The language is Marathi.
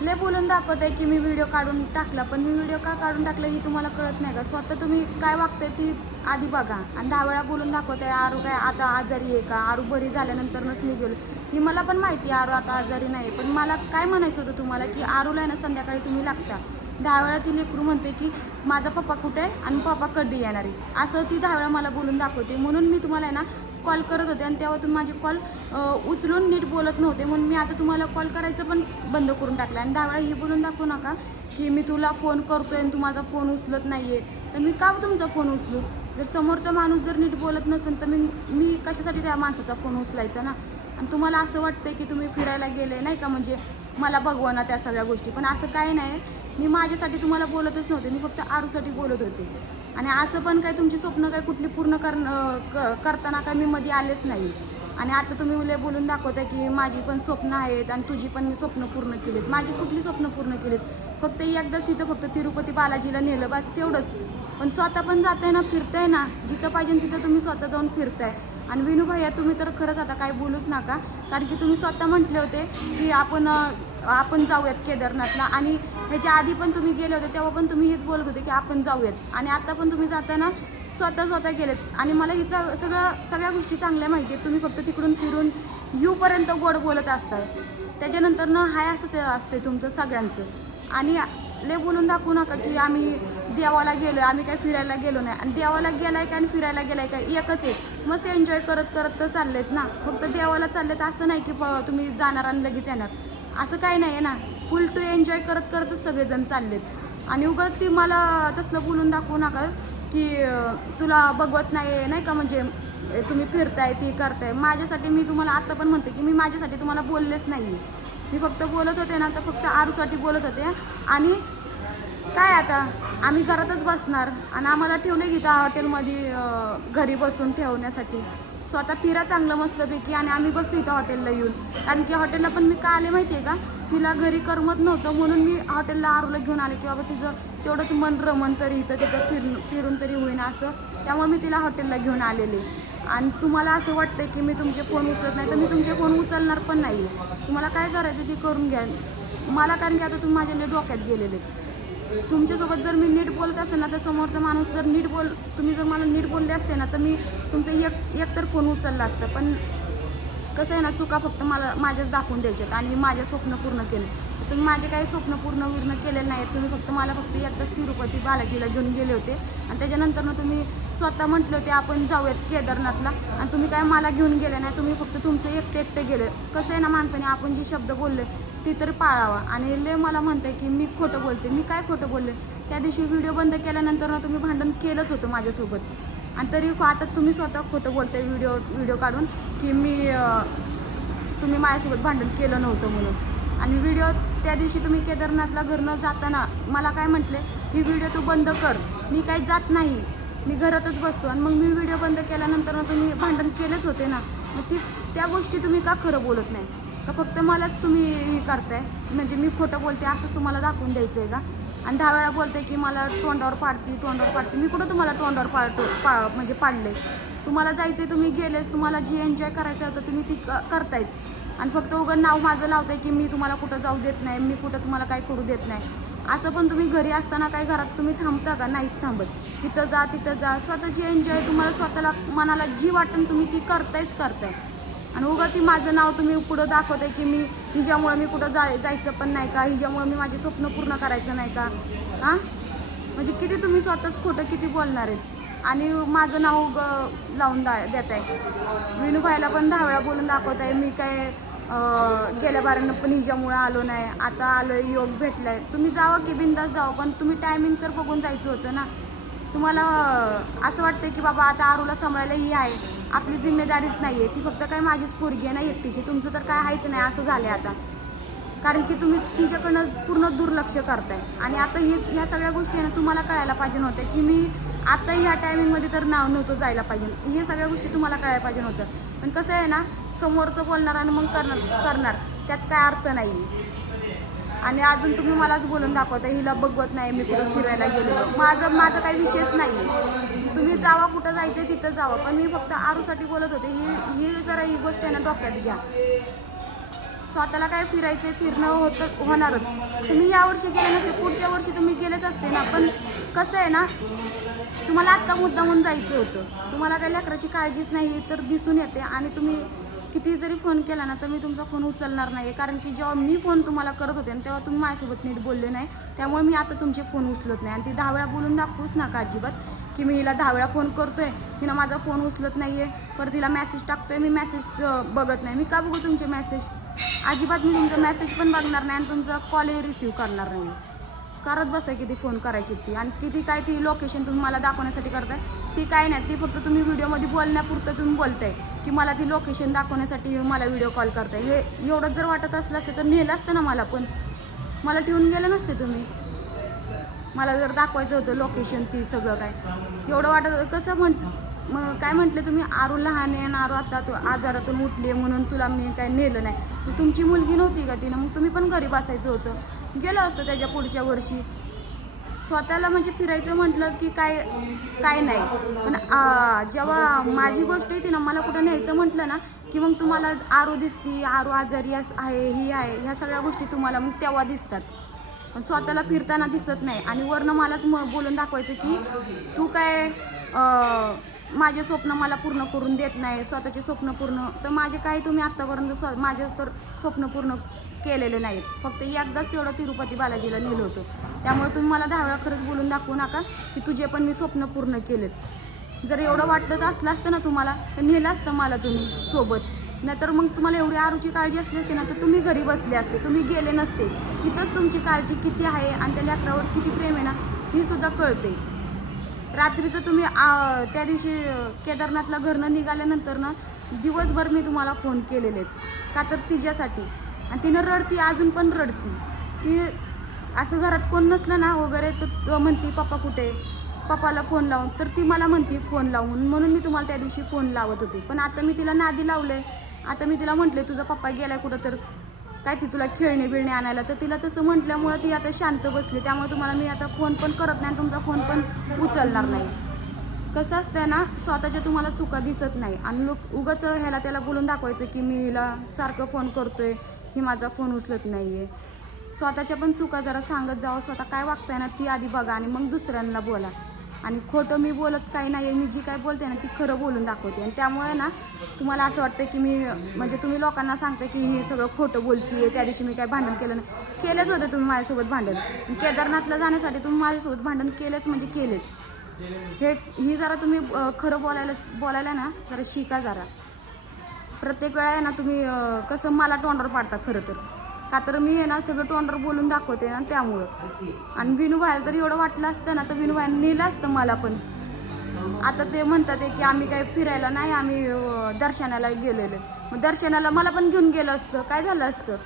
लय बोलून दाखवते की मी व्हिडिओ काढून टाकला, पण मी व्हिडिओ का काढून टाकला ही तुम्हाला कळत नाही का? स्वतः तुम्ही काय वागताय ती आधी बघा. आणि 10 वेळा बोलून दाखवते आरू काय आता आजारी आहे का, आरू बरी झाल्यानंतरच मी गेलो. ही मला पण माहिती आरू आता आजारी नाही, पण मला काय म्हणायचं होतं तुम्हाला की आरूला आहे ना संध्याकाळी तुम्ही लागता. 10 वेळा ती लेकरू म्हणते की माझा पप्पा कुठे आहे आणि पप्पा कधी येणार आहे, असं ती 10 वेळा मला बोलून दाखवते. म्हणून मी तुम्हाला आहे ना कॉल करत होते आणि तेव्हा तुम्ही माझे कॉल उचलून नीट बोलत नव्हते, म्हणून मी आता तुम्हाला कॉल करायचं पण बंद करून टाकलं. आणि 10 वेळा ही बोलून दाखवू नका की मी तुला फोन करतोय आणि तू माझा फोन उचलत नाही आहे. तर मी का तुमचा फोन उचलू? जर समोरचा माणूस जर नीट बोलत नसेल तर मी कशासाठी त्या माणसाचा फोन उचलायचा ना? आणि तुम्हाला असं वाटतंय की तुम्ही फिरायला गेले नाही का, म्हणजे मला बघवा त्या सगळ्या गोष्टी, पण असं काही नाही. मी माझ्यासाठी तुम्हाला बोलतच नव्हते, मी फक्त आरूसाठी बोलत होते. आणि असं पण काय तुमची स्वप्न काय कुठली पूर्ण करताना काय मी मध्ये आलेच नाही. आणि आता तुम्ही लय बोलून दाखवताय की माझी पण स्वप्न आहेत आणि तुझी पण मी स्वप्न पूर्ण केलीत. माझी कुठली स्वप्न पूर्ण केलीत? फक्त एकदाच तिथं फक्त तिरुपती बालाजीला नेलं बस तेवढंच. पण स्वतः पण जाताय ना, फिरताय ना, जिथं पाहिजे तिथं तुम्ही स्वतः जाऊन फिरताय. आणि विनू भैया तुम्ही तर खरंच आता काय बोलूच नका, कारण की तुम्ही स्वतः म्हटले होते की आपण जाऊयात केदारनाथला. आणि ह्याच्या आधी पण तुम्ही गेले होते तेव्हा पण तुम्ही हेच बोलत होते की आपण जाऊयात. आणि आता पण तुम्ही जाताना स्वतः गेलेत. आणि मला हिचं सगळ्या गोष्टी चांगल्या माहिती आहेत. तुम्ही फक्त तिकडून फिरून येऊपर्यंत गोड बोलत असताय, त्याच्यानंतर ना हाय असंच असते तुमचं सगळ्यांचं. आणि लय बोलून दाखवू नका की आम्ही देवाला गेलोय, आम्ही काय फिरायला गेलो नाही. आणि देवाला गेलाय का आणि फिरायला गेलाय का एकच आहे. मस्त एन्जॉय करत तर चाललेत ना. फक्त देवाला चाललेत असं नाही की तुम्ही जाणार आणि लगेच येणार, असं काही नाही आहे ना. फुल टू एन्जॉय करतच सगळेजण चाललेत. आणि उगाच ती मला तसलं बोलून दाखवू नका की तुला बघवत नाही का, म्हणजे तुम्ही फिरताय ती करताय माझ्यासाठी. मी तुम्हाला आता पण म्हणते की मी माझ्यासाठी तुम्हाला बोललेच नाही. मी फक्त बोलत होते ना तर फक्त आरूसाठी बोलत होते. आणि काय आता आम्ही घरातच बसणार आणि आम्हाला ठेवले की त्या हॉटेलमध्ये घरी बसून ठेवण्यासाठी. स्वतः फिरा चांगलं मस्तपैकी आणि आम्ही बसतो इथं हॉटेलला येऊन. कारण की हॉटेलला पण मी का आले माहिती आहे का, तिला घरी करमत नव्हतं म्हणून मी हॉटेलला आरूला घेऊन आले की बाबा तिचं तेवढंच मन रमन तरी इथं तिथं फिरून तरी होईना असं. त्यामुळे मी तिला हॉटेलला घेऊन आलेले. आणि तुम्हाला असं वाटतं की मी तुमचे फोन उचलत नाही, तर मी तुमचे फोन उचलणार पण नाही. तुम्हाला काय करायचं ते करून घ्या मला, कारण की आता तुम्ही माझ्या डोक्यात गेलेले. तुमच्यासोबत जर मी नीट बोलत असेल ना तर समोरचा माणूस जर तुम्ही जर मला नीट बोलले असते ना तर मी तुमचं एक तर फोन उचलला असतं. पण कसं आहे ना, चुका फक्त माझ्याच दाखवून द्यायच्यात आणि माझे स्वप्न पूर्ण केले. तुम्ही माझे काही स्वप्न पूर्ण केलेले नाहीत. तुम्ही मला फक्त एकदाच तिरुपती बालाजीला घेऊन गेले होते आणि त्याच्यानंतर ना तुम्ही स्वतः म्हटले होते आपण जाऊयात केदारनाथला आणि तुम्ही काय मला घेऊन गेले नाही. तुम्ही फक्त तुमचं एकटे गेले. कसं आहे ना, माणसाने आपण जी शब्द बोलले ती तर पाळावा. आणि लय मला म्हणते की मी खोटं बोलते. मी काय खोटं बोलले? त्या दिवशी व्हिडिओ बंद केल्यानंतर ना तुम्ही भांडण केलंच होतं माझ्यासोबत. आणि तरी आता तुम्ही स्वतः खोटं बोलताय व्हिडिओ काढून की तुम्ही माझ्यासोबत भांडण केलं नव्हतं म्हणून. आणि व्हिडिओ त्या दिवशी तुम्ही केदारनाथला घरनं जाताना मला काय म्हटले, ही व्हिडिओ तू बंद कर. मी काही जात नाही, मी घरातच बसतो. आणि मग मी व्हिडिओ बंद केल्यानंतर ना तुम्ही भांडण केलेच होते ना. मग त्या गोष्टी तुम्ही का खरं बोलत नाही का? फक्त मलाच तुम्ही हे करताय, म्हणजे मी खोटं बोलते असंच तुम्हाला दाखवून द्यायचं आहे का? आणि 10 वेळा बोलते की मला तोंडावर पाडते. मी कुठं तुम्हाला तोंडावर म्हणजे पाडले? तुम्हाला जायचंय, तुम्ही गेलेच, तुम्हाला जी एन्जॉय करायचं होतं तुम्ही ती करतायच. आणि फक्त उगाच नाव माझं लावताय की मी तुम्हाला कुठं जाऊ देत नाही, मी कुठं तुम्हाला काय करू देत नाही. असं पण तुम्ही घरी असताना काही घरात तुम्ही थांबता का? नाहीच थांबत. तिथं जा स्वतःची एन्जॉय तुम्हाला स्वतःला मनाला जी वाटेल तुम्ही ती करताय. आणि उगाच ती माझं नाव तुम्ही पुढं दाखवताय की मी हिच्यामुळे मी कुठं जायचं पण नाही का, हिच्यामुळे मी माझे स्वप्न पूर्ण करायचं नाही का? हां, म्हणजे किती तुम्ही स्वतःच खोटं किती बोलणार आहेत. आणि माझं नाव लावून देत आहे. विनूभाईला पण 10 वेळा बोलून दाखवत आहे मी काय गेल्या बारांना पण हिच्यामुळे आलो नाही, आता आलोय, योग भेटलाय. तुम्ही जावा की बिंदास जावं, पण तुम्ही टायमिंग तर बघून जायचं होतं ना. तुम्हाला असं वाटतं की बाबा आता आरूला सांभाळायला ही आहे, आपली जिम्मेदारीच नाही आहे, ती फक्त काय माझीच पोरगी आहे ना एकटीची, तुमचं तर काय व्हायचं नाही असं झालंय आता. कारण की तुम्ही तिच्याकडनं पूर्ण दुर्लक्ष करताय. आणि आता ह्या सगळ्या गोष्टी ना तुम्हाला कळायला पाहिजे नव्हत्या की मी आता ह्या टायमिंगमध्ये तर नाव नव्हतं जायला पाहिजे. हे सगळ्या गोष्टी तुम्हाला कळायला पाहिजे नव्हतं. पण कसं आहे ना, समोरचं बोलणार आणि मग करणार त्यात काय अर्थ नाही. आणि अजून तुम्ही मलाच बोलून दाखवता हिला बघवत नाही, मी कुठं फिरायला गेलो. माझं काही विषयच नाही. तुम्ही जावा, कुठं जायचं तिथं जावा, पण मी फक्त आरूसाठी बोलत होते. ही जरा ही गोष्ट आहे ना डोक्यात घ्या. स्वतःला काय फिरायचं फिरणं होणारच. तुम्ही यावर्षी गेले नसते, पुढच्या वर्षी तुम्ही गेलेच असते ना. पण कसं आहे ना, तुम्हाला आत्ता मुद्दामून जायचं होतं. तुम्हाला काही लेकराची काळजीच नाही तर दिसून येते. आणि तुम्ही किती जरी फोन केला ना तर मी तुमचा फोन उचलणार नाही. कारण की जेव्हा मी फोन तुम्हाला करत होते ना तेव्हा तुम्ही माझ्यासोबत नीट बोलले नाही. त्यामुळे मी आता तुमचे फोन उचलत नाही. आणि ती 10 वेळा बोलून दाखवूच नका अजिबात की मी हिला 10 वेळा फोन करतोय, हिनं माझा फोन उचलत नाहीये, परत तिला मेसेज टाकतोय, मी मेसेज बघत नाही. मी का बघू तुमचे मेसेज? अजिबात मी तुमचा मेसेज पण बघणार नाही आणि तुमचा कॉलही रिसीव्ह करणार नाही. करत बसाय किती फोन करायची ती. आणि किती काय ती लोकेशन तुम्ही मला दाखवण्यासाठी करताय ती काय नाही. ती फक्त तुम्ही व्हिडिओमध्ये बोलण्यापुरतं तुम्ही बोलताय की मला ती लोकेशन दाखवण्यासाठी मला व्हिडिओ कॉल करताय. हे एवढंच जर वाटत असलं असतं तर नेलं असतं ना मला. पण मला ठेवून गेलं नसते तुम्ही. मला जर दाखवायचं होतं लोकेशन ती सगळं काय एवढं वाटत कसं मग काय म्हटलं तुम्ही? आरू लहान आहे आणि आरू आता आजारातून उठली म्हणून तुला मी काय नेलं नाही. मग तुमची मुलगी नव्हती का तिनं? मग तुम्ही पण घरी बसायचं होतं. गेलं असतं त्याच्या पुढच्या वर्षी. स्वतःला म्हणजे फिरायचं म्हटलं की काय नाही. पण जेव्हा माझी गोष्ट येते ना, मला कुठं न्यायचं म्हटलं ना की मग तुम्हाला आरू दिसती, आरू आजारी आहे, ही आहे, ह्या सगळ्या गोष्टी तुम्हाला मग तेव्हा दिसतात. पण स्वतःला फिरताना दिसत नाही. आणि वरनं मलाच बोलून दाखवायचं की तू काय माझे स्वप्न मला पूर्ण करून देत नाही, स्वतःचे स्वप्न पूर्ण. तर माझे काही तुम्ही आत्तापर्यंत माझे तर स्वप्न पूर्ण केलेले नाहीत. फक्त एकदाच तेवढं तिरुपती बालाजीला नेलं होतं. त्यामुळे तुम्ही मला 10 वेळा खरंच बोलून दाखवू नका की तुझे पण मी स्वप्न पूर्ण केलेत. जर एवढं वाटत असलं असतं ना तुम्हाला तर नेलं असतं मला तुम्ही सोबत. नाहीतर मग तुम्हाला एवढी आरूची काळजी असली असते ना तर तुम्ही घरी बसले असते, तुम्ही गेले नसते. इथंच तुमची काळजी किती आहे आणि त्या लेकरावर किती प्रेम आहे ना ही सुद्धा कळते. रात्रीचं तुम्ही त्या दिवशी केदारनाथला घरनं निघाल्यानंतर ना दिवसभर मी तुम्हाला फोन केलेले आहेत का तर तिच्यासाठी. आणि तिनं रडती, अजून पण रडती. ती असं घरात कोण नसलं ना वगैरे तर म्हणती पप्पा कुठे, पप्पाला फोन लावून. तर ती मला म्हणती फोन लावून, म्हणून मी तुम्हाला त्या दिवशी फोन लावत होते. पण आता मी तिला नादी लावले. आता मी तिला म्हटले तुझा पप्पा गेलाय कुठं तर काय ती तुला खेळणे बिळणे आणायला. तर तिला तसं म्हटल्यामुळे ती आता शांत बसली. त्यामुळे तुम्हाला मी आता फोन पण करत नाही, तुमचा फोन पण उचलणार नाही. कसं असतं ना, स्वतःच्या तुम्हाला चुका दिसत नाही आणि लोक उगाच ह्याला त्याला बोलून दाखवायचं की मी हिला सारखं फोन करतोय, ही माझा फोन उचलत नाहीये. स्वतःच्या पण चुका जरा सांगत जावं. स्वतः काय वागताय ना ती आधी बघा आणि मग दुसऱ्यांना बोला. आणि खोटं मी बोलत काही नाही, मी जी काय बोलते ना ती खरं बोलून दाखवते. आणि त्यामुळे ना तुम्हाला असं वाटतं की मी म्हणजे तुम्ही लोकांना सांगते की ही सगळं खोटं बोलतीये, त्या दिवशी मी काय भांडण केलं नाही. केलंच होतं तुम्ही माझ्यासोबत भांडण. केदारनाथला जाण्यासाठी तुम्ही माझ्यासोबत भांडण केलेच म्हणजे केलेच. ही जरा तुम्ही खरं बोलायला ना जरा शिका जरा. प्रत्येक वेळा आहे ना तुम्ही कसं मला तोंडावर पाडता खरं तर. का तर मी आहे ना सगळं तोंडावर बोलून दाखवते ना त्यामुळं. आणि विनूभाईला तर एवढं वाटलं असतं ना तर विनूभाईने नेलं असतं मला पण. आता ते म्हणतात की आम्ही काय फिरायला नाही, आम्ही दर्शनाला गेलेलो. मग दर्शनाला मला पण घेऊन गेलं असतं, काय झालं असतं?